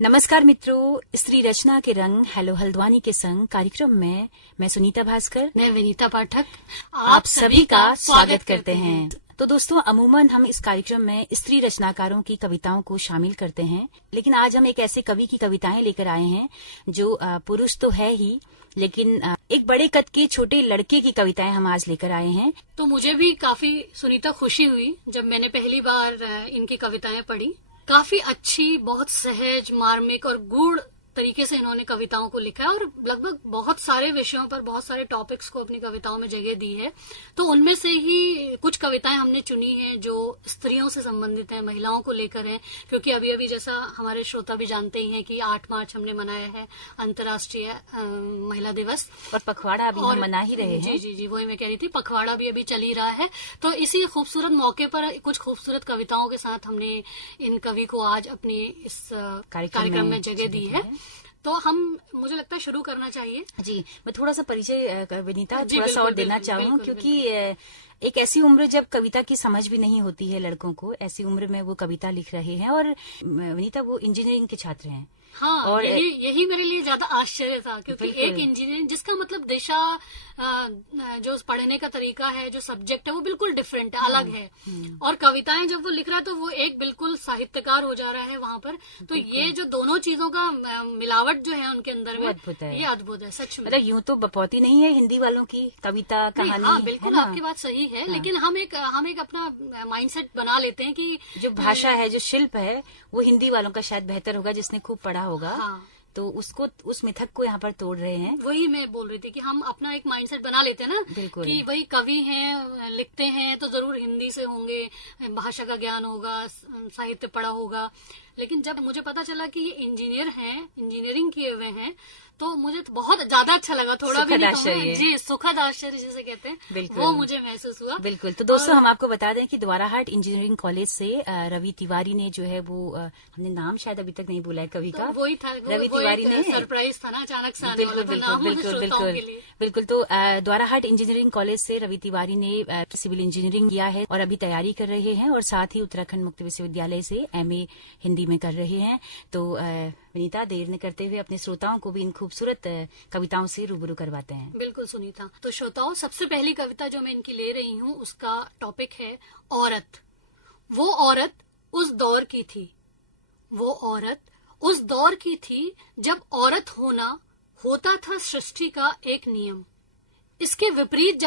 नमस्कार मित्रों, स्त्री रचना के रंग हेलो हल्द्वानी के संग कार्यक्रम में मैं सुनीता भास्कर, मैं विनीता पाठक आप सभी का स्वागत करते हैं। तो दोस्तों, अमूमन हम इस कार्यक्रम में स्त्री रचनाकारों की कविताओं को शामिल करते हैं, लेकिन आज हम एक ऐसे कवि की कविताएं लेकर आए हैं जो पुरुष तो है ही, लेकिन एक बड़े कद के छोटे लड़के की कविताएं हम आज लेकर आए हैं। तो मुझे भी काफी सुनीता खुशी हुई जब मैंने पहली बार इनकी कविताएं पढ़ी। काफी अच्छी, बहुत सहज, मार्मिक और गूढ़ तरीके से इन्होंने कविताओं को लिखा है और लगभग बहुत सारे विषयों पर, बहुत सारे टॉपिक्स को अपनी कविताओं में जगह दी है। तो उनमें से ही कुछ कविताएं हमने चुनी हैं जो स्त्रियों से संबंधित हैं, महिलाओं को लेकर हैं, क्योंकि अभी अभी जैसा हमारे श्रोता भी जानते ही हैं कि 8 मार्च हमने मनाया है अंतर्राष्ट्रीय महिला दिवस, और पखवाड़ा अभी हम मना ही रहे हैं। जी, वही मैं कह रही थी, पखवाड़ा भी अभी चल ही रहा है। तो इसी खूबसूरत मौके पर कुछ खूबसूरत कविताओं के साथ हमने इन कवि को आज अपनी इस कार्यक्रम में जगह दी है। तो मुझे लगता है शुरू करना चाहिए। जी, मैं थोड़ा सा परिचय विनीता थोड़ा सा और देना चाहूँ, क्योंकि एक ऐसी उम्र जब कविता की समझ भी नहीं होती है लड़कों को, ऐसी उम्र में वो कविता लिख रहे हैं। और विनीता वो इंजीनियरिंग के छात्र हैं। हाँ, और यही मेरे लिए ज्यादा आश्चर्य था, क्योंकि एक इंजीनियरिंग जिसका मतलब दिशा, जो पढ़ने का तरीका है, जो सब्जेक्ट है, वो बिल्कुल डिफरेंट है, अलग है। और कविताएं जब वो लिख रहा है तो वो एक बिल्कुल साहित्यकार हो जा रहा है वहाँ पर। तो ये जो दोनों चीजों का मिलावट जो है उनके अंदर में, अद्भुत है, ये अद्भुत है सच में। मतलब यूं तो बपौती नहीं है हिंदी वालों की कविता कहानी। हाँ, बिल्कुल आपकी बात सही है। हाँ। लेकिन हम एक अपना माइंडसेट बना लेते हैं कि जो भाषा है, जो शिल्प है, वो हिंदी वालों का शायद बेहतर होगा, जिसने खूब पढ़ा होगा। हाँ। तो उस मिथक को यहाँ पर तोड़ रहे हैं। वही मैं बोल रही थी कि हम अपना एक माइंडसेट बना लेते हैं ना, बिल्कुल, कि वही कवि हैं, लिखते हैं तो जरूर हिंदी से होंगे, भाषा का ज्ञान होगा, साहित्य पढ़ा होगा। लेकिन जब मुझे पता चला कि ये इंजीनियर हैं, इंजीनियरिंग किए हुए हैं, तो मुझे तो बहुत ज्यादा अच्छा लगा। थोड़ा भी नहीं कहूँगा, जी, सुखद आश्चर्य जिसे कहते हैं, वो मुझे महसूस हुआ। बिल्कुल। तो दोस्तों, हम आपको बता दें कि द्वाराहाट इंजीनियरिंग कॉलेज से रवि तिवारी ने जो है वो, हमने नाम शायद अभी तक नहीं बोला है कवि का, वही था, रवि तिवारी ने, सरप्राइज था ना, अचानक से आने बिल्कुल वाला था नाम श्रोताओं के लिए। बिल्कुल। तो द्वाराहाट इंजीनियरिंग कॉलेज से रवि तिवारी ने सिविल इंजीनियरिंग किया है और अभी तैयारी कर रहे हैं, और साथ ही उत्तराखंड मुक्त विश्वविद्यालय से MA हिंदी में कर रहे हैं। तो विनीता, देर न करते हुए अपने श्रोताओं को भी इन खूबसूरत कविताओं से रूबरू करवाते हैं। बिल्कुल सुनीता। तो श्रोताओं, सबसे पहली कविता जो मैं इनकी ले रही हूँ उसका टॉपिक है औरत। वो औरत उस दौर की थी, वो औरत उस दौर की थी जब औरत होना होता था सृष्टि का एक नियम। इसके विपरीत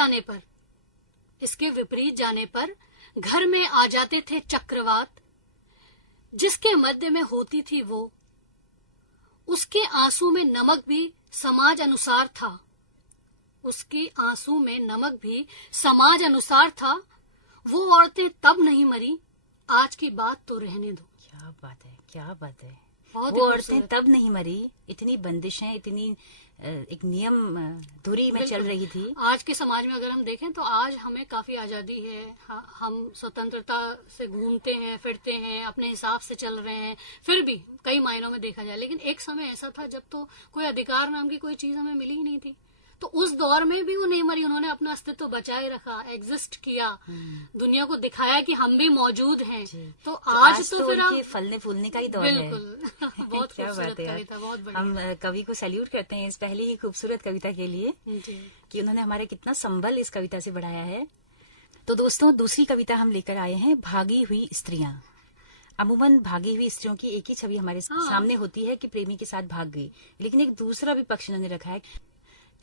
जाने पर घर में आ जाते थे चक्रवात, जिसके मध्य में होती थी वो। उसके आंसू में नमक भी समाज अनुसार था, उसके आंसू में नमक भी समाज अनुसार था। वो औरतें तब नहीं मरी, आज की बात तो रहने दो। क्या बात है, क्या बात है। वो औरतें तब नहीं मरी, इतनी बंदिशें, इतनी एक नियम धुरी में चल रही थी। आज के समाज में अगर हम देखें तो आज हमें काफी आजादी है, हम स्वतंत्रता से घूमते हैं, फिरते हैं, अपने हिसाब से चल रहे हैं, फिर भी कई मायनों में देखा जाए। लेकिन एक समय ऐसा था जब तो कोई अधिकार नाम की कोई चीज हमें मिली ही नहीं थी। तो उस दौर में भी वो नहीं मरी, उन्होंने अपना अस्तित्व बचाए रखा, एग्जिस्ट किया, दुनिया को दिखाया कि हम भी मौजूद हैं। तो आज तो फिर आप फलने फूलने का ही दौर है। बिल्कुल। बहुत क्या बात है यार, बहुत बढ़िया। हम कवि को सैल्यूट करते हैं इस पहली ही खूबसूरत कविता के लिए कि उन्होंने हमारे कितना संबल इस कविता से बढ़ाया है। तो दोस्तों, दूसरी कविता हम लेकर आए हैं, भागी हुई स्त्रियां। अमूमन भागी हुई स्त्रियों की एक ही छवि हमारे सामने होती है कि प्रेमी के साथ भाग गई, लेकिन एक दूसरा भी पक्ष उन्होंने रखा है।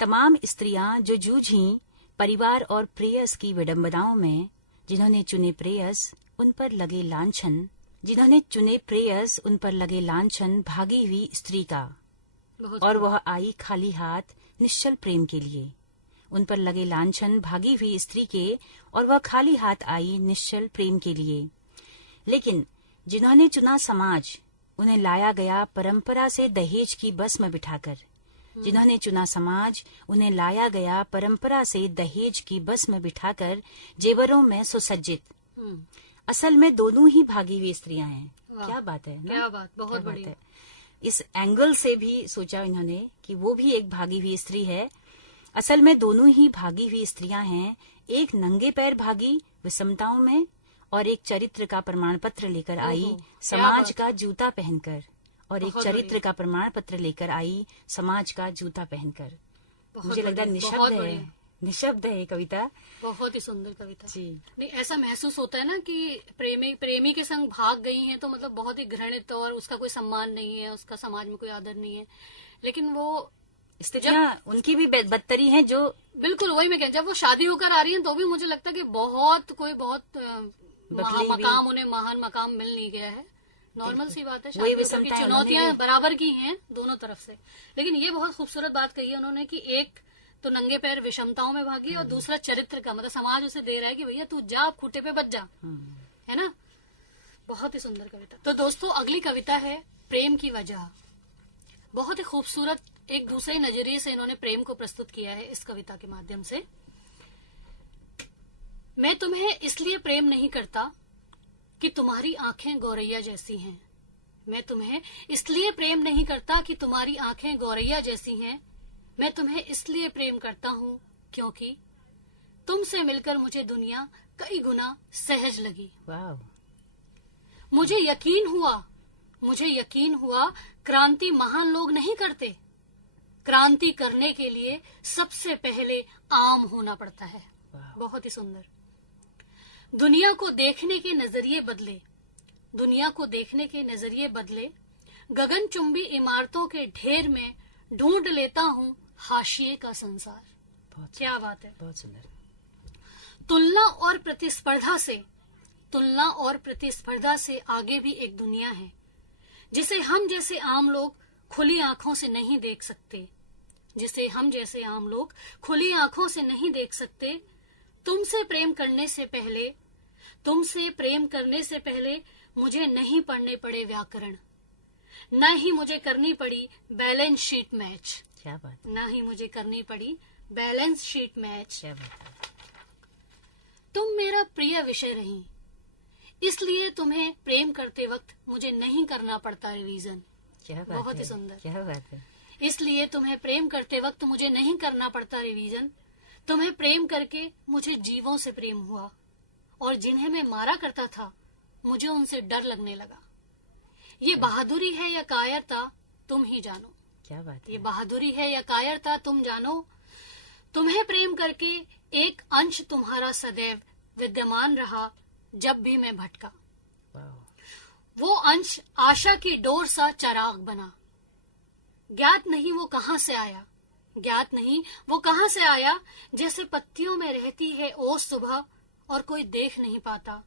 तमाम स्त्रियां जो जूझी परिवार और प्रेयस की विडंबनाओं में, जिन्होंने चुने प्रेयस उन पर लगे लांछन, भागी हुई स्त्री का। और वह आई खाली हाथ निश्चल प्रेम के लिए। उन पर लगे लांछन भागी हुई स्त्री के, और वह खाली हाथ आई निश्चल प्रेम के लिए। लेकिन जिन्होंने चुना समाज, उन्हें लाया गया परंपरा से दहेज की बस में बिठाकर। जिन्होंने चुना समाज, उन्हें लाया गया परंपरा से दहेज की बस में बिठाकर, जेवरों में सुसज्जित। असल में दोनों ही भागी हुई स्त्रियां हैं। क्या बात है ना? क्या बात, बहुत बढ़िया। इस एंगल से भी सोचा इन्होंने कि वो भी एक भागी हुई स्त्री है। असल में दोनों ही भागी हुई स्त्रियां हैं, एक नंगे पैर भागी विषमताओं में, और एक चरित्र का प्रमाण पत्र लेकर आई समाज का जूता पहनकर। और एक बहुत चरित्र बढ़िया। का प्रमाण पत्र लेकर आई, समाज का जूता पहनकर। बहुत मुझे लगता है बढ़िया, बहुत निशब्द है, बढ़िया। निशब्द है ये कविता। बहुत ही सुंदर कविता। जी। नहीं, ऐसा महसूस होता है ना कि प्रेमी के संग भाग गई हैं तो मतलब बहुत ही घृणित, और उसका कोई सम्मान नहीं है, उसका समाज में कोई आदर नहीं है। लेकिन वो स्थितियां उनकी भी बदतरी हैं जो बिल्कुल वही मैं कह, जब वो शादी होकर आ रही है तो भी मुझे लगता है कि बहुत बदली हुई। मकाम, उन्हें महान मकाम मिल नहीं गया है। नॉर्मल सी बात है, वही शादी की विषमताएं उन्होंने चुनौतियां भी- बराबर की हैं दोनों तरफ से। लेकिन ये बहुत खूबसूरत बात कही है उन्होंने कि एक तो नंगे पैर विषमताओं में भागी, और दूसरा चरित्र का, मतलब समाज उसे दे रहा है कि भैया तू जा, अब खूंटे पे बच जा, है ना। बहुत ही सुंदर कविता। तो दोस्तों, अगली कविता है प्रेम की वजह। बहुत ही खूबसूरत एक दूसरे नजरिए से इन्होंने प्रेम को प्रस्तुत किया है इस कविता के माध्यम से। मैं तुम्हें इसलिए प्रेम नहीं करता कि तुम्हारी आंखें गौरैया जैसी हैं। मैं तुम्हें इसलिए प्रेम नहीं करता कि तुम्हारी आंखें गौरैया जैसी हैं। मैं तुम्हें इसलिए प्रेम करता हूँ क्योंकि तुमसे मिलकर मुझे दुनिया कई गुना सहज लगी। वाह। मुझे यकीन हुआ क्रांति महान लोग नहीं करते। क्रांति करने के लिए सबसे पहले आम होना पड़ता है। बहुत ही सुंदर। दुनिया को देखने के नजरिए बदले, दुनिया को देखने के नजरिए बदले, गगनचुंबी इमारतों के ढेर में ढूंढ लेता हूँ हाशिए का संसार। क्या बात है, बहुत सुंदर। तुलना और प्रतिस्पर्धा से आगे भी एक दुनिया है जिसे हम जैसे आम लोग खुली आंखों से नहीं देख सकते, जिसे हम जैसे आम लोग खुली आंखों से नहीं देख सकते। तुमसे प्रेम करने से पहले मुझे नहीं पढ़ने पड़े व्याकरण, न ही मुझे करनी पड़ी बैलेंस शीट मैच। क्या बात, न ही मुझे करनी पड़ी बैलेंस शीट मैच। क्या बात है। तुम मेरा प्रिय विषय रही, इसलिए तुम्हें प्रेम करते वक्त मुझे नहीं करना पड़ता रिवीजन। क्या बात बहुत है, ही सुंदर। क्या बात है। इसलिए तुम्हें प्रेम करते वक्त मुझे नहीं करना पड़ता रिवीजन। तुम्हें प्रेम करके मुझे जीवों से प्रेम हुआ, और जिन्हें मैं मारा करता था मुझे उनसे डर लगने लगा। ये बहादुरी है या कायरता तुम ही जानो। क्या बात है। ये बहादुरी है या कायरता तुम जानो। तुम्हें प्रेम करके एक अंश तुम्हारा सदैव विद्यमान रहा जब भी मैं भटका। वो अंश आशा की डोर सा चराग बना। ज्ञात नहीं वो कहाँ से आया, जैसे पत्तियों में रहती है ओस सुबह और कोई देख नहीं पाता।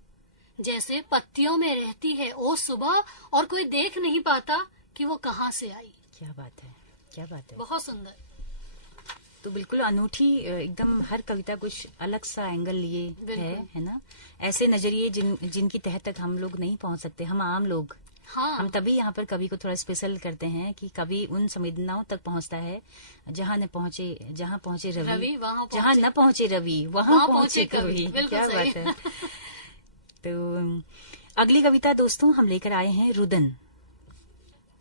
जैसे पत्तियों में रहती है ओस सुबह और कोई देख नहीं पाता कि वो कहाँ से आई। क्या बात है, क्या बात है। बहुत सुंदर। तो बिल्कुल अनूठी, एकदम हर कविता कुछ अलग सा एंगल लिए है ना। ऐसे नजरिए जिनकी तह तक हम लोग नहीं पहुंच सकते, हम आम लोग। हाँ। हम तभी यहाँ पर कवि को थोड़ा स्पेशल करते हैं कि कवि उन संवेदनाओं तक पहुँचता है जहाँ पहुँचे रवि, जहाँ न पहुँचे रवि वहाँ पहुँचे कवि। क्या बात है। तो अगली कविता दोस्तों हम लेकर आए हैं रुदन।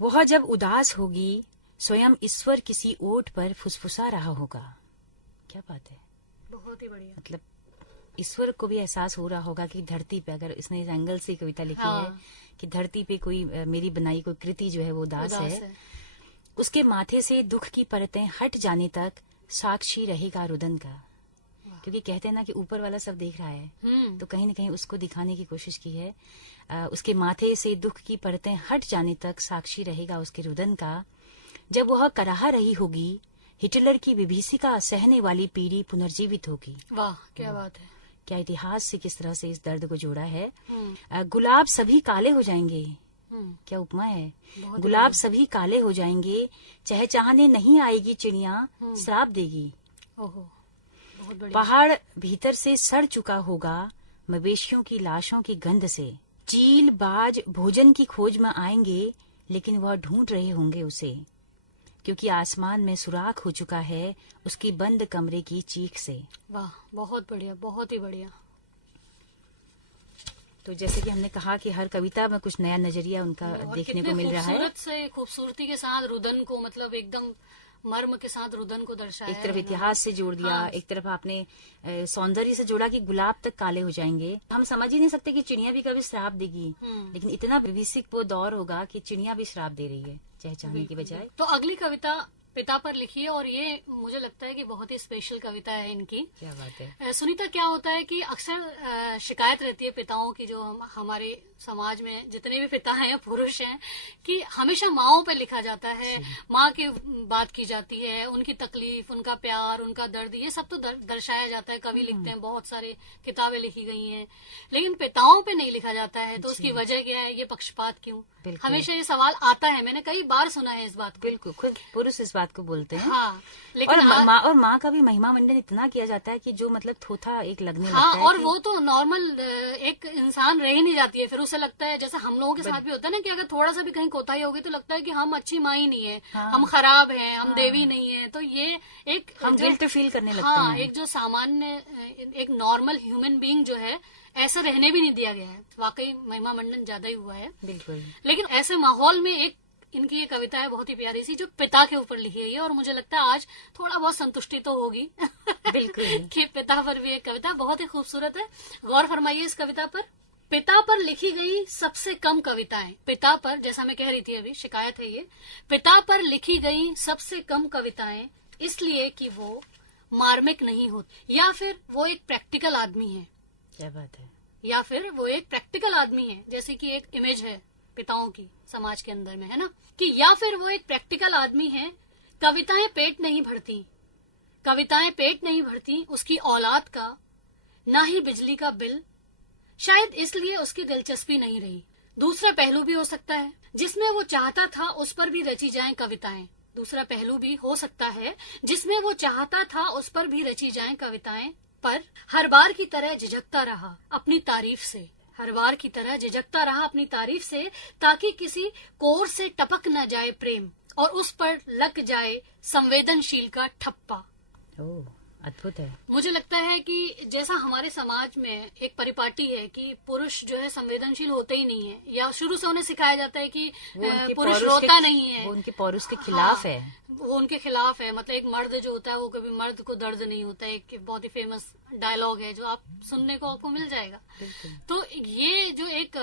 वह जब उदास होगी स्वयं ईश्वर किसी ओट पर फुसफुसा रहा होगा। क्या बात है, बहुत ही बढ़िया। मतलब ईश्वर को भी एहसास हो रहा होगा कि धरती पे, अगर इसने इस एंगल से कविता लिखी है कि धरती पे कोई मेरी बनाई कोई कृति जो है वो उदास है, उसके माथे से दुख की परतें हट जाने तक साक्षी रहेगा रुदन का। क्योंकि कहते हैं ना कि ऊपर वाला सब देख रहा है, तो कहीं न कहीं उसको दिखाने की कोशिश की है। उसके माथे से दुख की परतें हट जाने तक साक्षी रहेगा उसके रुदन का। जब वह कराह रही होगी हिटलर की विभीषिका सहने वाली पीढ़ी पुनर्जीवित होगी। वाह, क्या बात है। क्या इतिहास से किस तरह से इस दर्द को जोड़ा है। गुलाब सभी काले हो जाएंगे। क्या उपमा है। गुलाब सभी काले हो जाएंगे, चहचहाने नहीं आएगी चिड़िया, श्राप देगी। ओहो, बहुत बढ़िया। पहाड़ भीतर से सड़ चुका होगा मवेशियों की लाशों की गंध से। चील बाज भोजन की खोज में आएंगे, लेकिन वह ढूंढ रहे होंगे उसे, क्योंकि आसमान में सुराख हो चुका है उसकी बंद कमरे की चीख से। वाह, बहुत बढ़िया, बहुत ही बढ़िया। तो जैसे कि हमने कहा कि हर कविता में कुछ नया नजरिया उनका देखने को मिल रहा है। खूबसूरती के साथ रुदन को मतलब एकदम मर्म के साथ रुदन को दर्शाया। एक तरफ इतिहास से जोड़ दिया, हाँ। एक तरफ आपने सौंदर्य से जोड़ा कि गुलाब तक काले हो जाएंगे। हम समझ ही नहीं सकते कि चिड़िया भी कभी श्राप देगी, लेकिन इतना विभीषिक वो दौर होगा कि चिड़िया भी श्राप दे रही है चहचहाने की बजाय। तो अगली कविता पिता पर लिखी है, और ये मुझे लगता है कि बहुत ही स्पेशल कविता है इनकी। क्या बात है। सुनीता, क्या होता है कि अक्सर शिकायत रहती है पिताओं की, जो हमारे समाज में जितने भी पिता हैं या पुरुष हैं, कि हमेशा माँओं पे लिखा जाता है, माँ की बात की जाती है, उनकी तकलीफ, उनका प्यार, उनका दर्द, ये सब तो दर्शाया जाता है। कवि लिखते हैं, बहुत सारे किताबें लिखी गई हैं, लेकिन पिताओं पे नहीं लिखा जाता है। तो उसकी वजह क्या है? ये पक्षपात क्यों? हमेशा ये सवाल आता है, मैंने कई बार सुना है इस बात को। बिल्कुल, खुद पुरुष इस बात को बोलते हैं। हाँ, लेकिन और माँ का भी महिमा मंडन इतना किया जाता है कि जो मतलब थोथा एक लगने लगता है। और वो तो नॉर्मल एक इंसान रह ही नहीं जाती है, फिर उसे लगता है, जैसे हम लोगों के साथ भी होता है ना, कि अगर थोड़ा सा भी कहीं कोताही होगी तो लगता है कि हम अच्छी माँ ही नहीं है, हम खराब हैं, हम देवी नहीं है। तो ये एक हम गिल्ट फील करने लगते हैं। एक जो सामान्य, एक नॉर्मल ह्यूमन बीइंग जो है, ऐसा रहने भी नहीं दिया गया है। वाकई महिमा मंडन ज्यादा ही हुआ है। बिल्कुल। लेकिन ऐसे माहौल में एक इनकी ये कविता है बहुत ही प्यारी सी, जो पिता के ऊपर लिखी है, और मुझे लगता है आज थोड़ा बहुत संतुष्टि तो होगी। बिल्कुल। कि पिता पर भी एक कविता बहुत ही खूबसूरत है। गौर फरमाइए इस कविता पर। पिता पर लिखी गई सबसे कम कविताएं। पिता पर, जैसा मैं कह रही थी अभी, शिकायत है ये, पिता पर लिखी गई सबसे कम कविताएं इसलिए कि वो मार्मिक नहीं होती, या फिर वो एक प्रैक्टिकल आदमी है। क्या बात है। या फिर वो एक प्रैक्टिकल आदमी है, जैसे कि एक इमेज है पिताओं की समाज के अंदर में, है ना, कि या फिर वो एक प्रैक्टिकल आदमी है। कविताएं पेट नहीं भरती, कविताएं पेट नहीं भरती उसकी औलाद का, ना ही बिजली का बिल। शायद इसलिए उसकी दिलचस्पी नहीं रही। दूसरा पहलू भी हो सकता है, जिसमें वो चाहता था उस पर भी रची जाएं कविताएं। दूसरा पहलू भी हो सकता है जिसमें वो चाहता था उस पर भी रची जाएं कविताएं, पर हर बार की तरह झिझकता रहा अपनी तारीफ से। हर बार की तरह झिझकता रहा अपनी तारीफ से, ताकि किसी कोर से टपक न जाए प्रेम और उस पर लग जाए संवेदनशील का ठप्पा। ओह, अद्भुत है। मुझे लगता है कि जैसा हमारे समाज में एक परिपाटी है कि पुरुष जो है संवेदनशील होते ही नहीं है, या शुरू से उन्हें सिखाया जाता है कि पुरुष रोता नहीं है, वो उनके पौरुष के खिलाफ है, वो उनके खिलाफ है। मतलब एक मर्द जो होता है वो कभी मर्द को दर्द नहीं होता है। एक बहुत ही फेमस डायलॉग है जो आप सुनने को आपको मिल जाएगा। तो ये जो एक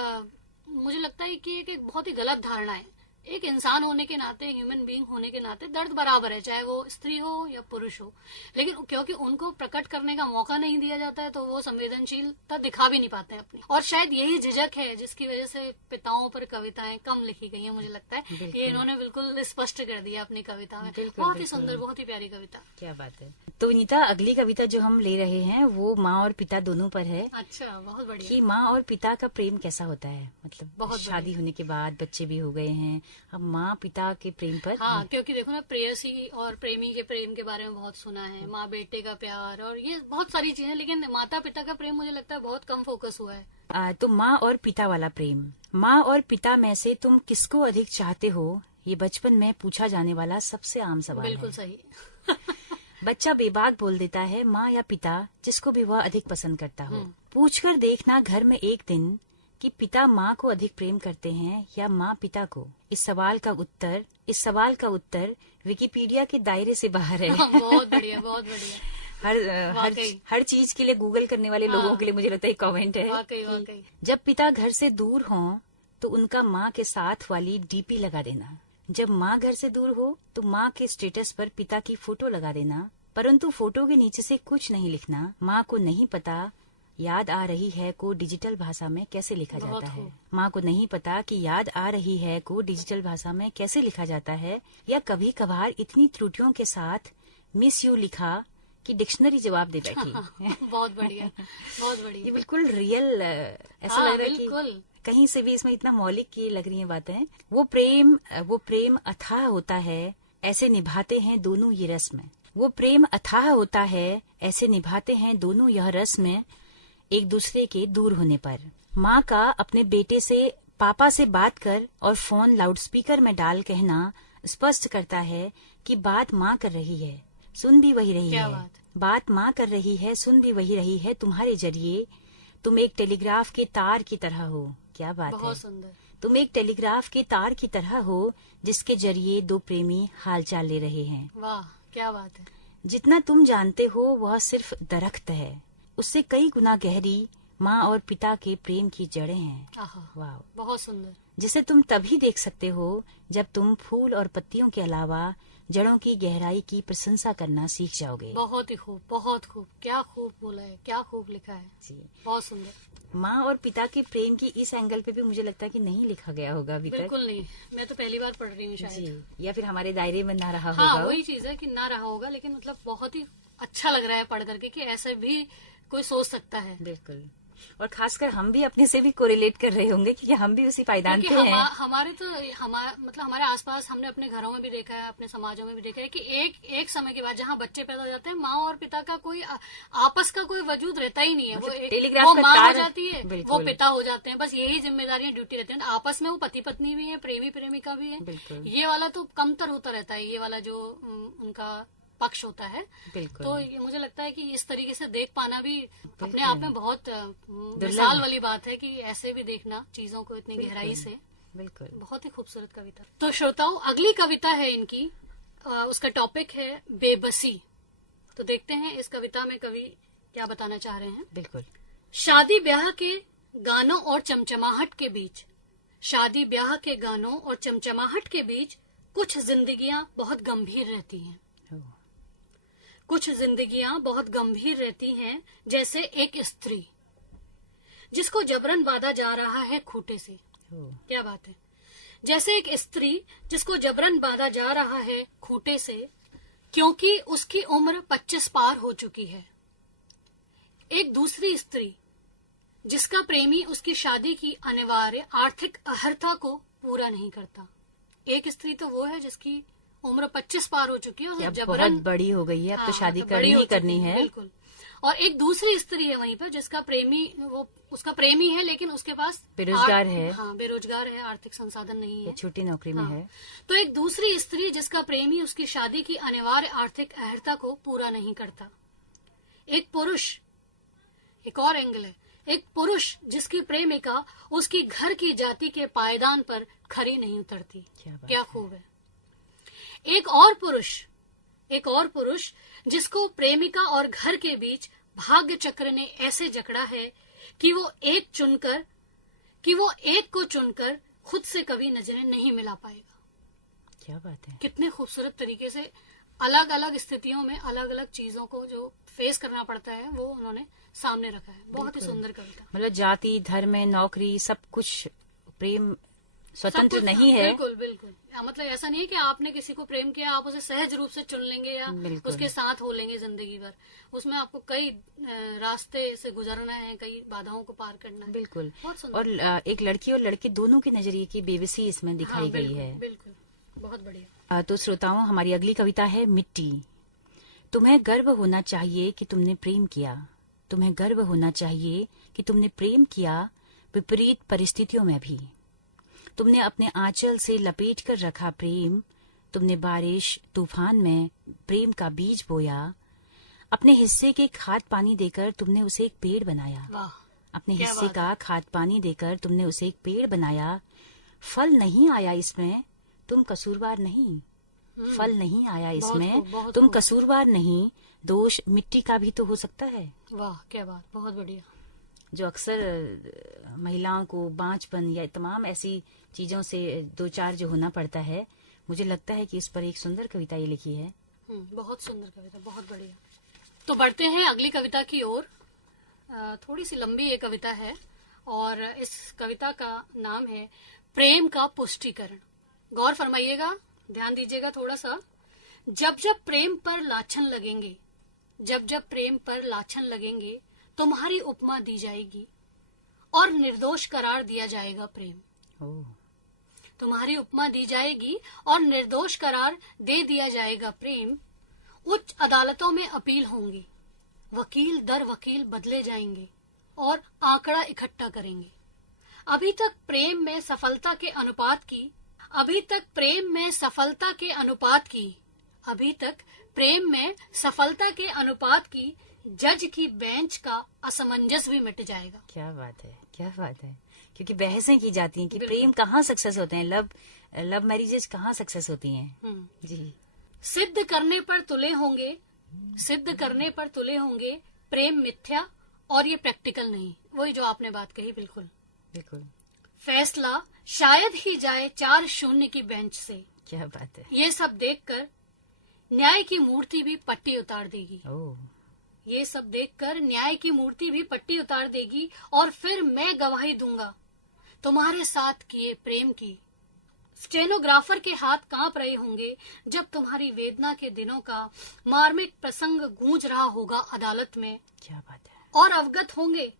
मुझे लगता है कि एक बहुत ही गलत धारणा है। एक इंसान होने के नाते, ह्यूमन बीइंग होने के नाते दर्द बराबर है, चाहे वो स्त्री हो या पुरुष हो, लेकिन क्योंकि उनको प्रकट करने का मौका नहीं दिया जाता है तो वो संवेदनशीलता दिखा भी नहीं पाते हैं अपनी। और शायद यही झिझक है जिसकी वजह से पिताओं पर कविताएं कम लिखी गई है। मुझे लगता है ये इन्होंने बिल्कुल स्पष्ट कर दिया अपनी कविता में। बहुत ही सुंदर, बहुत ही प्यारी कविता। क्या बात है। तो नीता, अगली कविता जो हम ले रहे हैं वो माँ और पिता दोनों पर है। अच्छा, बहुत बढ़िया। कि माँ और पिता का प्रेम कैसा होता है, मतलब बहुत शादी होने के बाद बच्चे भी हो गए हैं, अब माँ पिता के प्रेम पर। हाँ, क्योंकि देखो ना, प्रेयसी और प्रेमी के प्रेम के बारे में बहुत सुना है, माँ बेटे का प्यार और ये बहुत सारी चीजें, लेकिन माता पिता का प्रेम मुझे लगता है बहुत कम फोकस हुआ है। तो माँ और पिता वाला प्रेम। माँ और पिता में से तुम किसको अधिक चाहते हो, ये बचपन में पूछा जाने वाला सबसे आम सवाल है। बिल्कुल सही। बच्चा बेबाक बोल देता है माँ या पिता, जिसको भी वह अधिक पसंद करता हो। पूछकर देखना घर में एक दिन कि पिता माँ को अधिक प्रेम करते हैं या माँ पिता को। इस सवाल का उत्तर विकिपीडिया के दायरे से बाहर है। बहुत बढ़िया, बहुत बढ़िया। हर चीज के लिए गूगल करने वाले लोगों के लिए मुझे लगता है कमेंट है। वाकई। जब पिता घर से दूर हों तो उनका माँ के साथ वाली डीपी लगा देना। जब माँ घर से दूर हो तो माँ के स्टेटस पर पिता की फोटो लगा देना, परंतु फोटो के नीचे से कुछ नहीं लिखना। माँ को नहीं पता याद आ रही है को डिजिटल भाषा में कैसे लिखा जाता है। माँ को नहीं पता कि याद आ रही है को डिजिटल भाषा में कैसे लिखा जाता है, या कभी कभार इतनी त्रुटियों के साथ मिस यू लिखा कि डिक्शनरी जवाब दे बैठी। बहुत बढ़िया, बहुत बढ़िया। ये बिल्कुल रियल ऐसा लग रहा है कि कहीं से भी इसमें इतना मौलिक की लग रही है बातें। वो प्रेम अथाह होता है, ऐसे निभाते हैं दोनों ये रस्म। वो प्रेम अथाह होता है, ऐसे निभाते हैं दोनों यह रस्म, एक दूसरे के दूर होने पर। माँ का अपने बेटे से पापा से बात कर और फोन लाउडस्पीकर में डाल कहना स्पष्ट करता है कि बात माँ कर रही है, सुन भी वही रही है। बात माँ कर रही है, सुन भी वही रही है। तुम्हारे जरिए तुम एक टेलीग्राफ के तार की तरह हो। क्या बात है। बहुत सुंदर। तुम एक टेलीग्राफ के तार की तरह हो जिसके जरिए दो प्रेमी हालचाल ले रहे हैं। वाह, क्या बात है। जितना तुम जानते हो वह सिर्फ दरख्त है, उससे कई गुना गहरी माँ और पिता के प्रेम की जड़ें हैं। आहा, वाह, बहुत सुंदर। जिसे तुम तभी देख सकते हो जब तुम फूल और पत्तियों के अलावा जड़ों की गहराई की प्रशंसा करना सीख जाओगे। बहुत ही खूब, बहुत खूब, क्या खूब बोला है, क्या खूब लिखा है जी। बहुत सुंदर। माँ और पिता के प्रेम की इस एंगल पे भी मुझे लगता है कि नहीं लिखा गया होगा अभी तक। बिल्कुल नहीं, मैं तो पहली बार पढ़ रही हूँ शायद। जी, या फिर हमारे दायरे में ना रहा हाँ, होगा। वही चीज है कि ना रहा होगा, लेकिन मतलब बहुत ही अच्छा लग रहा है पढ़ करके कि ऐसे भी कोई सोच सकता है। बिल्कुल, और खासकर हम भी अपने से भी कोरिलेट कर रहे होंगे क्योंकि हम भी उसी पायदान पे हैं। हमारे तो मतलब हमारे आसपास हमने अपने घरों में भी देखा है, अपने समाजों में भी देखा है कि एक समय के बाद जहाँ बच्चे पैदा हो जाते हैं, माँ और पिता का कोई आपस का कोई वजूद रहता ही नहीं है। वो माँ हो जाती है, वो पिता हो जाते हैं, बस यही जिम्मेदारियां ड्यूटी रहती है। आपस में वो पति पत्नी भी है, प्रेमी प्रेमिका भी है। ये वाला तो कमतर होता रहता है, ये वाला जो उनका पक्ष होता है। तो ये मुझे लगता है कि इस तरीके से देख पाना भी अपने आप में बहुत मिसाल वाली बात है कि ऐसे भी देखना चीजों को इतनी गहराई से। बिल्कुल, बहुत ही खूबसूरत कविता। तो श्रोताओं, अगली कविता है इनकी, उसका टॉपिक है बेबसी। तो देखते हैं इस कविता में कवि क्या बताना चाह रहे हैं। बिल्कुल। शादी ब्याह के गानों और चमचमाहट के बीच, शादी ब्याह के गानों और चमचमाहट के बीच कुछ जिंदगियां बहुत गंभीर रहती हैं। कुछ जिंदगियां बहुत गंभीर रहती हैं, जैसे एक स्त्री जिसको जबरन बांधा जा रहा है खूंटे से। क्या बात है। जैसे एक स्त्री जिसको जबरन बांधा जा रहा है खूंटे से, क्योंकि उसकी उम्र 25 पार हो चुकी है। एक दूसरी स्त्री जिसका प्रेमी उसकी शादी की अनिवार्य आर्थिक अर्हता को पूरा नहीं करता। एक स्त्री तो वो है जिसकी उम्र 25 पार हो चुकी है और जबरन बहुत बड़ी हो गई है, अब तो शादी करनी है। बिल्कुल। और एक दूसरी स्त्री है वहीं पर जिसका प्रेमी, वो उसका प्रेमी है लेकिन उसके पास बेरोजगार है। हाँ, बेरोजगार है, आर्थिक संसाधन नहीं है, छोटी नौकरी में है। तो एक दूसरी स्त्री जिसका प्रेमी उसकी शादी की अनिवार्य आर्थिक अर्हता को पूरा नहीं करता। एक पुरुष, एक और एंगल है, एक पुरुष जिसकी प्रेमिका उसकी घर की जाति के पायदान पर खरी नहीं उतरती। क्या खूब है। एक और पुरुष जिसको प्रेमिका और घर के बीच भाग्य चक्र ने ऐसे जकड़ा है कि वो एक को चुनकर खुद से कभी नजरें नहीं मिला पाएगा। क्या बात है। कितने खूबसूरत तरीके से अलग अलग स्थितियों में अलग अलग चीजों को जो फेस करना पड़ता है वो उन्होंने सामने रखा है। बहुत ही सुंदर कविता। मतलब जाति, धर्म, नौकरी, सब कुछ, प्रेम स्वतंत्र नहीं है। बिल्कुल बिल्कुल। मतलब ऐसा नहीं है कि आपने किसी को प्रेम किया आप उसे सहज रूप से चुन लेंगे या उसके साथ हो लेंगे जिंदगी भर। उसमें आपको कई रास्ते से गुजरना है, कई बाधाओं को पार करना है। बिल्कुल। और एक लड़की और लड़के दोनों के नजरिए की बेबसी इसमें दिखाई गई है। बिल्कुल, बहुत बढ़िया। तो श्रोताओं, हमारी अगली कविता है मिट्टी। तुम्हें गर्व होना चाहिए कि तुमने प्रेम किया। तुम्हें गर्व होना चाहिए कि तुमने प्रेम किया, विपरीत परिस्थितियों में भी। तुमने अपने आंचल से लपेट कर रखा प्रेम। तुमने बारिश तूफान में प्रेम का बीज बोया। अपने हिस्से के खाद पानी देकर तुमने उसे एक पेड़ बनाया। अपने हिस्से का खाद पानी देकर तुमने उसे एक पेड़ बनाया। फल नहीं आया इसमें, तुम कसूरवार नहीं। फल नहीं आया इसमें, तुम कसूरवार नहीं। दोष मिट्टी का भी तो हो सकता है। वाह, क्या बात, बहुत बढ़िया। जो अक्सर महिलाओं को बांझपन या तमाम ऐसी चीजों से दो चार जो होना पड़ता है, मुझे लगता है कि इस पर एक सुंदर कविता ये लिखी है। बहुत सुंदर कविता, बहुत बढ़िया। तो बढ़ते हैं अगली कविता की ओर। थोड़ी सी लंबी ये कविता है और इस कविता का नाम है प्रेम का पुष्टिकरण। गौर फरमाइएगा, ध्यान दीजिएगा थोड़ा सा। जब जब प्रेम पर लाछन लगेंगे, जब जब प्रेम पर लाछन लगेंगे, तुम्हारी उपमा दी जाएगी और निर्दोष करार दिया जाएगा प्रेम। तुम्हारी उपमा दी जाएगी और निर्दोष करार दे दिया जाएगा प्रेम। उच्च अदालतों में अपील होंगी, वकील दर वकील बदले जाएंगे और आंकड़ा इकट्ठा करेंगे। अभी तक प्रेम में सफलता के अनुपात की अभी तक प्रेम में सफलता के अनुपात की जज की बेंच का असमंजस भी मिट जाएगा। क्या बात है, क्या बात है। क्योंकि बहसें की जाती हैं कि प्रेम कहाँ सक्सेस होते हैं, लव मैरिजेज कहाँ सक्सेस होती हैं। जी। सिद्ध करने पर तुले होंगे, सिद्ध करने पर तुले होंगे, प्रेम मिथ्या और ये प्रैक्टिकल नहीं। वही जो आपने बात कही, बिल्कुल बिल्कुल। फैसला शायद ही जाए 4-0 की बेंच से। क्या बात है। ये सब देखकर न्याय की मूर्ति भी पट्टी उतार देगी। ये सब देखकर न्याय की मूर्ति भी पट्टी उतार देगी और फिर मैं गवाही दूंगा तुम्हारे साथ किए प्रेम की। स्टेनोग्राफर के हाथ कांप रहे होंगे जब तुम्हारी वेदना के दिनों का मार्मिक प्रसंग गूंज रहा होगा अदालत में। क्या बात है। और अवगत होंगे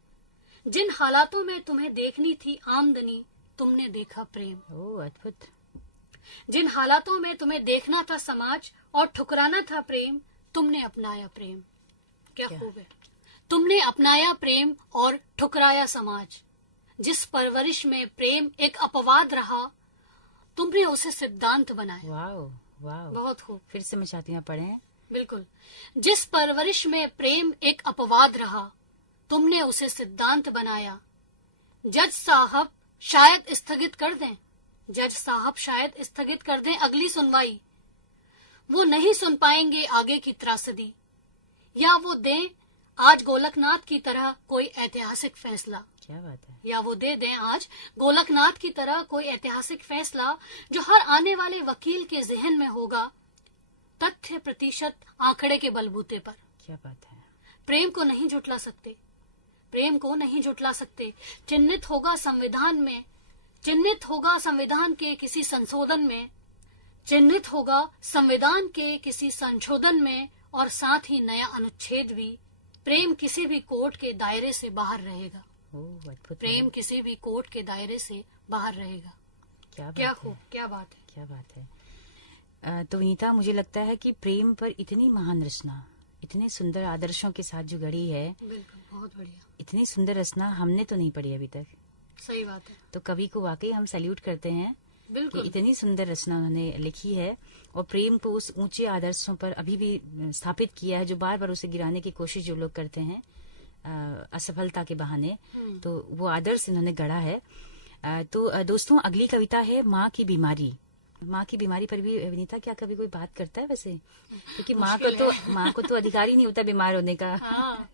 जिन हालातों में तुम्हें देखनी थी आमदनी, तुमने देखा प्रेम। ओह, अद्भुत। जिन हालातों में तुम्हें देखना था समाज और ठुकराना था प्रेम, तुमने अपनाया प्रेम। क्या खूब है। तुमने अपनाया प्रेम और ठुकराया समाज। जिस परवरिश में प्रेम एक अपवाद रहा, तुमने उसे सिद्धांत बनाया। वाओ वाओ, बहुत खूब। फिर से मैं चाहती हूँ पढ़ें। बिल्कुल। जिस परवरिश में प्रेम एक अपवाद रहा, तुमने उसे सिद्धांत बनाया। जज साहब शायद स्थगित कर दें, जज साहब शायद स्थगित कर दें अगली सुनवाई। वो नहीं सुन पाएंगे आगे की त्रासदी, या वो दें आज गोलकनाथ की तरह कोई ऐतिहासिक फैसला। क्या बात है। या वो दे दें आज गोलकनाथ की तरह कोई ऐतिहासिक फैसला जो हर आने वाले वकील के जहन में होगा, तथ्य प्रतिशत आंकड़े के बलबूते पर। क्या बात है। प्रेम को नहीं झुटला सकते, प्रेम को नहीं झुटला सकते। चिन्हित होगा संविधान में, चिन्हित होगा संविधान के किसी संशोधन में, चिन्हित होगा संविधान के किसी संशोधन में, और साथ ही नया अनुच्छेद भी। प्रेम किसी भी कोर्ट के दायरे से बाहर रहेगा। प्रेम किसी भी कोर्ट के दायरे से बाहर रहेगा। क्या खूब, क्या बात है, क्या बात है। तो विनीता, मुझे लगता है कि प्रेम पर इतनी महान रचना, इतने सुंदर आदर्शों के साथ जो गढ़ी है, बिल्कुल बहुत बढ़िया, इतनी सुंदर रचना हमने तो नहीं पढ़ी अभी तक। सही बात है। तो कवि को वाकई हम सैल्यूट करते हैं। बिल्कुल। कि इतनी सुंदर रचना उन्होंने लिखी है और प्रेम को उस ऊंचे आदर्शों पर अभी भी स्थापित किया है जो बार बार उसे गिराने की कोशिश जो लोग करते हैं असफलता के बहाने, तो वो आदर्श इन्होंने गढ़ा है। तो दोस्तों, अगली कविता है माँ की बीमारी। माँ की बीमारी पर भी विनीता क्या कभी कोई बात करता है वैसे? क्योंकि माँ को तो अधिकार ही नहीं होता बीमार होने का। हाँ।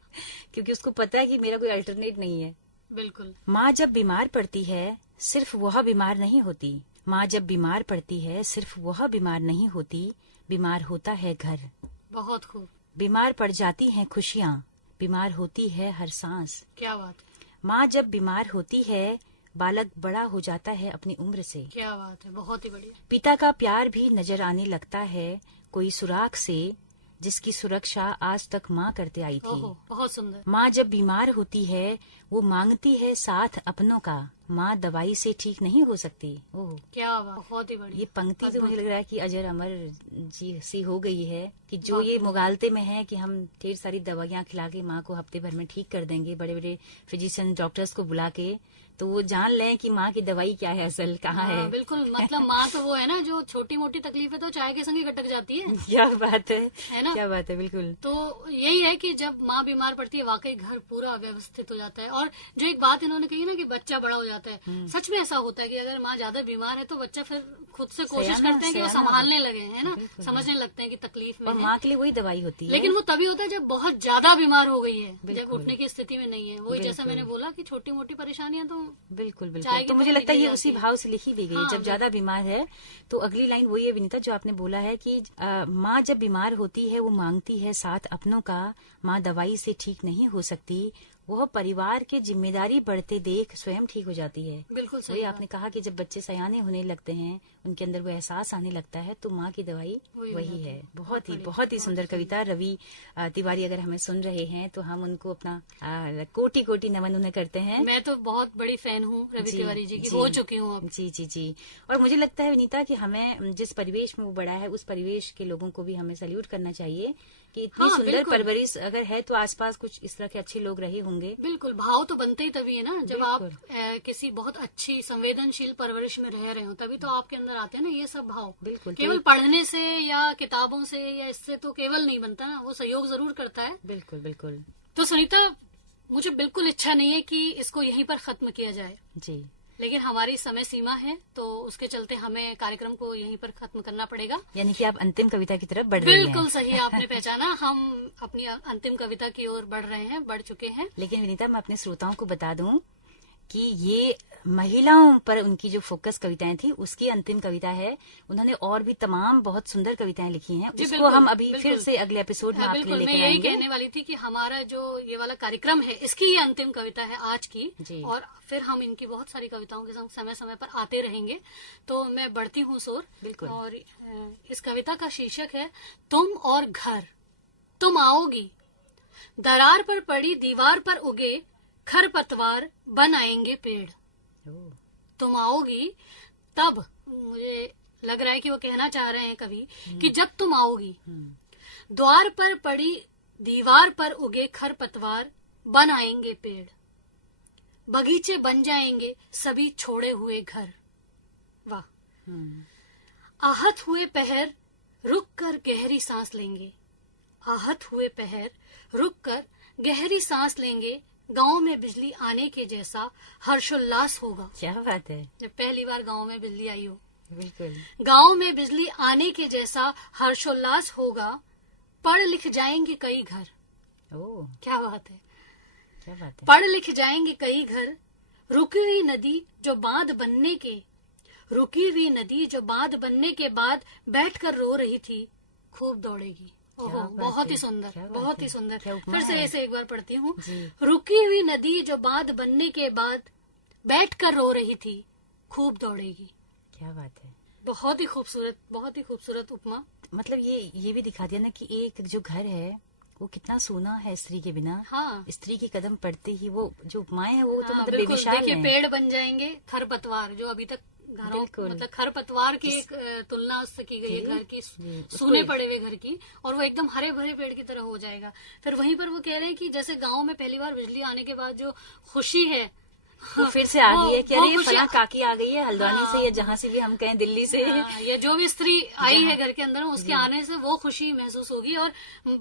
क्योंकि उसको पता है कि मेरा कोई अल्टरनेट नहीं है। बिल्कुल। माँ जब बीमार पड़ती है सिर्फ वह बीमार नहीं होती, माँ जब बीमार पड़ती है सिर्फ वह बीमार नहीं होती, बीमार होता है घर। बहुत खूब। बीमार पड़ जाती हैं खुशियाँ, बीमार होती है हर सांस। क्या बात है। माँ जब बीमार होती है बालक बड़ा हो जाता है अपनी उम्र से। क्या बात है, बहुत ही बढ़िया। पिता का प्यार भी नजर आने लगता है कोई सुराख से, जिसकी सुरक्षा आज तक माँ करते आई थी। बहुत सुंदर। माँ जब बीमार होती है वो मांगती है साथ अपनों का, माँ दवाई से ठीक नहीं हो सकती। ओह क्या बात, बहुत ही बढ़िया। ये पंक्ति तो मुझे लग रहा है कि अजर अमर जी सी हो गई है कि जो ये मुगालते में है कि हम ढेर सारी दवाइयाँ खिला के माँ को हफ्ते भर में ठीक कर देंगे, बड़े बड़े फिजिशियन डॉक्टर्स को बुला के, तो वो जान लें कि माँ की दवाई क्या है, असल कहाँ है। बिल्कुल, मतलब माँ तो वो है ना जो छोटी मोटी तकलीफें तो चाय के संग गटक जाती है। क्या बात है ना, क्या बात है। बिल्कुल। तो यही है कि जब माँ बीमार पड़ती है वाकई घर पूरा व्यवस्थित हो जाता है। और जो एक बात इन्होंने कही ना कि बच्चा बड़ा हो जाता है, सच में ऐसा होता है कि अगर माँ ज्यादा बीमार है तो बच्चा फिर खुद से कोशिश करते हैं कि वो संभालने लगे, है ना, समझने लगते हैं कि तकलीफ में माँ के लिए वही दवाई होती है। लेकिन वो तभी होता है जब बहुत ज्यादा बीमार हो गई है, जब उठने की स्थिति में नहीं है। वही जैसा मैंने बोला कि छोटी मोटी परेशानियां तो बिल्कुल तो मुझे लगता है ये उसी भाव से लिखी भी गई। जब ज्यादा बीमार है तो अगली लाइन वही है विनीता जो आपने बोला है कि माँ जब बीमार होती है वो मांगती है साथ अपनों का, माँ दवाई से ठीक नहीं हो सकती, वह परिवार की जिम्मेदारी बढ़ते देख स्वयं ठीक हो जाती है। बिल्कुल सही। वही आपने कहा कि जब बच्चे सयाने होने लगते हैं, उनके अंदर वो एहसास आने लगता है, तो माँ की दवाई वही है। बहुत ही सुंदर कविता। रवि तिवारी अगर हमें सुन रहे हैं तो हम उनको अपना कोटि कोटि नमन उन्हें करते हैं। मैं तो बहुत बड़ी फैन हूँ रवि तिवारी जी की, हो चुकी हूँ अब। जी। और मुझे लगता है विनीता कि हमें जिस परिवेश में वो बड़ा है उस परिवेश के लोगों को भी हमें सैल्यूट करना चाहिए कि इतनी सुंदर परवरिश अगर है तो आसपास कुछ इस तरह के अच्छे लोग रहे होंगे। बिल्कुल, भाव तो बनते ही तभी है ना जब आप किसी बहुत अच्छी संवेदनशील परवरिश में रह रहे हो, तभी तो आपके अंदर आते हैं ना ये सब भाव। बिल्कुल। केवल पढ़ने से या किताबों से या इससे तो केवल नहीं बनता ना, वो सहयोग जरूर करता है। बिल्कुल। तो सुनीता, मुझे बिल्कुल इच्छा नहीं है कि इसको यहीं पर खत्म किया जाए जी। लेकिन हमारी समय सीमा है तो उसके चलते हमें कार्यक्रम को यहीं पर खत्म करना पड़ेगा। यानी कि आप अंतिम कविता की तरफ बढ़ रही हैं। बिल्कुल सही आपने पहचाना, हम अपनी अंतिम कविता की ओर बढ़ रहे हैं, बढ़ चुके हैं। लेकिन विनीता, मैं अपने श्रोताओं को बता दूं कि ये महिलाओं पर उनकी जो फोकस कविताएं थी उसकी अंतिम कविता है। उन्होंने और भी तमाम बहुत सुंदर कविताएं लिखी हैं, उसको हम अभी फिर से अगले एपिसोड में आपके लिए लेकर आएंगे। मैं यही कहने वाली थी कि हमारा जो ये वाला कार्यक्रम है इसकी ये अंतिम कविता है आज की, और फिर हम इनकी बहुत सारी कविताओं के संग समय समय पर आते रहेंगे। तो मैं बढ़ती हूँ शोर। बिल्कुल। और इस कविता का शीर्षक है तुम और घर। तुम आओगी, दरार पर पड़ी दीवार पर उगे खरपतवार बन आएंगे पेड़। तुम आओगी, तब मुझे लग रहा है कि वो कहना चाह रहे हैं कवि कि जब तुम आओगी, द्वार पर पड़ी दीवार पर उगे खरपतवार बन आएंगे पेड़, बगीचे बन जाएंगे सभी छोड़े हुए घर। वाह। आहत हुए पहर रुक कर गहरी सांस लेंगे, आहत हुए पहर रुक कर गहरी सांस लेंगे, गांव में बिजली आने के जैसा हर्षोल्लास होगा। क्या बात है। जब पहली बार गांव में बिजली आई हो। बिल्कुल। गांव में बिजली आने के जैसा हर्षोल्लास होगा, पढ़ लिख जाएंगे कई घर। ओह, क्या बात है, क्या बात है। पढ़ लिख जाएंगे कई घर, रुकी हुई नदी जो बांध बनने के, रुकी हुई नदी जो बांध बनने के बाद बैठकर रो रही थी, खूब दौड़ेगी। ओहो, बहुत ही सुंदर, बहुत ही सुंदर। फिर से ऐसे एक बार पढ़ती हूँ। रुकी हुई नदी जो बांध बनने के बाद बैठकर रो रही थी, खूब दौड़ेगी। क्या बात है। बहुत ही खूबसूरत, बहुत ही खूबसूरत उपमा। मतलब ये भी दिखा दिया ना कि एक जो घर है वो कितना सोना है स्त्री के बिना। हाँ। स्त्री के कदम पड़ते ही वो जो उपमाएं है वो तो हाँ, मतलब बेमिसाल देखिए, हैं। पेड़ बन जाएंगे खरपतवार, जो अभी तक घरों मतलब खरपतवार की एक तुलना उससे की गई है, घर की सूने पड़े हुए घर की, और वो एकदम हरे भरे पेड़ की तरह हो जाएगा। फिर वहीं पर वो कह रहे हैं कि जैसे गांव में पहली बार बिजली आने के बाद जो खुशी है वो फिर से आ गई है कि अरे फला काकी आ गई है हल्द्वानी से या जहाँ से भी हम कहें, दिल्ली से, या जो भी स्त्री आई है घर के अंदर, उसके आने से वो खुशी महसूस होगी। और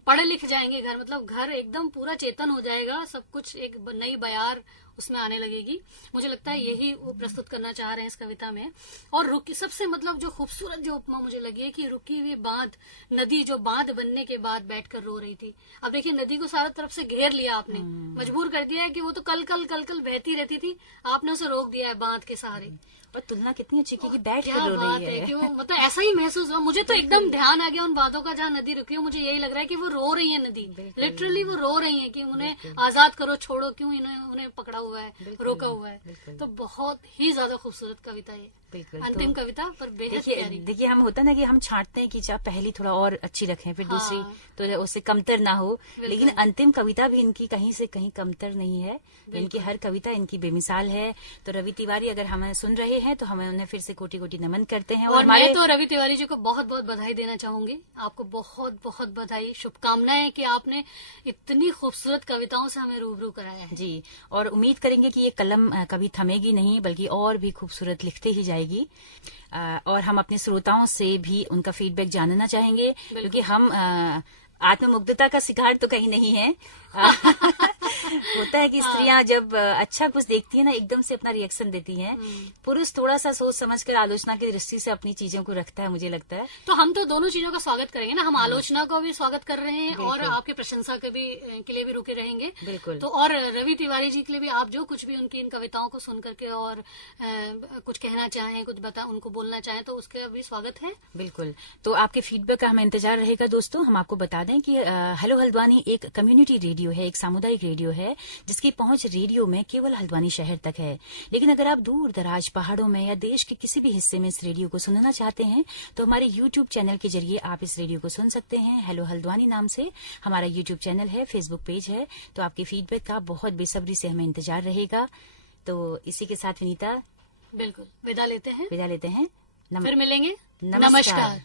पढ़े लिख जाएंगे घर, मतलब घर एकदम पूरा चेतन हो जाएगा, सब कुछ एक नई बयार उसमें आने लगेगी। मुझे लगता है यही वो प्रस्तुत करना चाह रहे हैं इस कविता में। और रुकी, सबसे मतलब जो खूबसूरत जो उपमा मुझे लगी है कि रुकी हुई बांध, नदी जो बांध बनने के बाद बैठकर रो रही थी। अब देखिए, नदी को सारा तरफ से घेर लिया आपने, मजबूर कर दिया है कि वो तो कल कल बहती रहती थी, आपने उसे रोक दिया है बांध के सहारे। और तुलना कितनी अच्छी की बैठ कर रो रही है कि वो मतलब ऐसा ही महसूस हुआ मुझे, तो एकदम ध्यान आ गया उन बातों का जहाँ नदी रुकी हो। मुझे यही लग रहा है कि वो रो रही है, नदी लिटरली वो रो रही है कि उन्हें आजाद करो, छोड़ो, क्यों उन्हें पकड़ा हुआ है, रोका हुआ है। तो बहुत ही ज्यादा खूबसूरत कविता है, अंतिम कविता, पर बेहद प्यारी। देखिए, हम होता ना कि हम छांटते हैं कि चाहे पहली थोड़ा और अच्छी रखें, फिर दूसरी तो उससे कमतर ना हो, लेकिन अंतिम कविता भी इनकी कहीं से कहीं कमतर नहीं है। इनकी हर कविता इनकी बेमिसाल है। तो रवि तिवारी अगर हमें सुन रहे हैं तो हमें उन्हें फिर से कोटि कोटि नमन करते हैं। और मैं तो रवि तिवारी जी को बहुत बहुत बधाई देना चाहूंगी। आपको बहुत बहुत बधाई, शुभकामनाएं कि आपने इतनी खूबसूरत कविताओं से हमें रूबरू कराया है। जी, और उम्मीद करेंगे कि ये कलम कभी थमेगी नहीं, बल्कि और भी खूबसूरत लिखते ही जाएगी। और हम अपने श्रोताओं से भी उनका फीडबैक जानना चाहेंगे, क्योंकि हम आत्ममुग्धता का शिकार तो कहीं नहीं है। होता है कि स्त्रियां जब अच्छा कुछ देखती है ना, एकदम से अपना रिएक्शन देती हैं। पुरुष थोड़ा सा सोच समझकर आलोचना की दृष्टि से अपनी चीजों को रखता है, मुझे लगता है। तो हम तो दोनों चीजों का स्वागत करेंगे ना, हम आलोचना को भी स्वागत कर रहे हैं और आपकी प्रशंसा के लिए भी रुके रहेंगे। बिल्कुल। तो और रवि तिवारी जी के लिए भी आप जो कुछ भी उनकी इन कविताओं को सुन करके और कुछ कहना चाहें, कुछ उनको बोलना चाहें, तो उसका भी स्वागत है। बिल्कुल। तो आपके फीडबैक का हमें इंतजार रहेगा। दोस्तों, हम आपको बता दें कि हेलो हल्द्वानी एक कम्युनिटी रेडियो है, एक सामुदायिक रेडियो है, जिसकी पहुंच रेडियो में केवल हल्द्वानी शहर तक है। लेकिन अगर आप दूर दराज पहाड़ों में या देश के किसी भी हिस्से में इस रेडियो को सुनना चाहते हैं तो हमारे YouTube चैनल के जरिए आप इस रेडियो को सुन सकते हैं। हेलो हल्द्वानी नाम से हमारा YouTube चैनल है, फेसबुक पेज है। तो आपके फीडबैक का बहुत बेसब्री से हमें इंतजार रहेगा। तो इसी के साथ विनीता, बिल्कुल विदा लेते हैं। फिर मिलेंगे। नमस्कार।